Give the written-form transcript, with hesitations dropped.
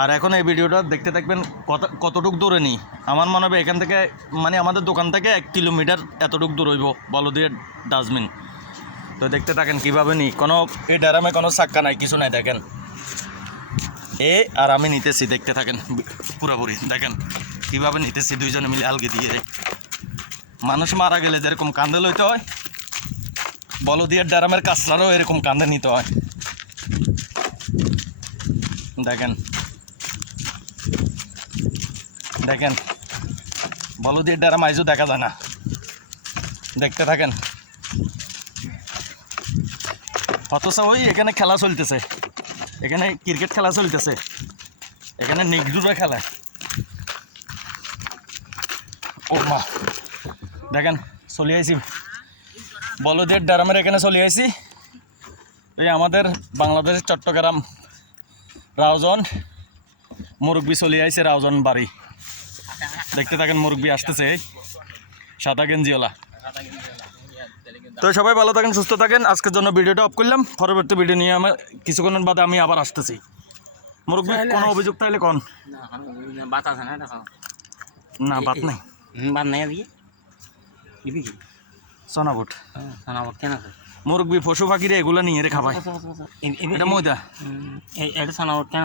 আর এখন এই ভিডিওটা দেখতে থাকবেন কতটুক দূরে নিই। আমার মনে হবে এখান থেকে মানে আমাদের দোকান থেকে 1 কিলোমিটার এতটুক দূর হইব বলদিয়া ডাস্টবিন। তো দেখতে থাকেন কীভাবে নিই। কোনো এই ড্যারামে কোনো চাক্কা নাই, কিছু নাই। দেখেন আর আমি নিতেছি, দেখতে থাকেন পুরোপুরি। দেখেন কীভাবে নিতেছি দুইজনে মিলে আলগে দিয়ে। মানুষ মারা গেলে যেরকম কান্দে লইতে হয়, বলদিয়ার ড্যারামের কাছলারও এরকম কান্দে নিতে হয়। দেখেন দেখেন বলদিয়ার ড্যারাম আইজও দেখা যায় না। দেখতে থাকেন। অথচ ওই এখানে খেলা চলতেছে, এখানে ক্রিকেট খেলা চলতেছে, এখানে নিগড়ুরা খেলা। ও মা, দেখেন চলে আইছি বলদিয়ার ড্যারামের এখানে চলে আইছি। এই আমাদের বাংলাদেশের চট্টগ্রাম রাউজন মুরব্বী চলে আইছে, রাউজন বাড়ি। দেখতে থাকেন মুরব্বী আসতেছে, সাদা গেঞ্জিওয়ালা। তো সবাই ভালো থাকেন, সুস্থ থাকেন। আজকের জন্য ভিডিওটা অফ করলাম, পরবর্তী ভিডিও নিয়ে আমার কিছুক্ষণের বাদে আমি আবার আসতেছি। মুরব্বী কোনো অভিযোগ তাইলে কন। না বাত নাই, বাদ নাই সোনাবুট কেন মুরব্বী পশু পাখিরে এগুলো নিয়ে রে খাবায়। এটা ময়দা, এটা সোনাবট কেন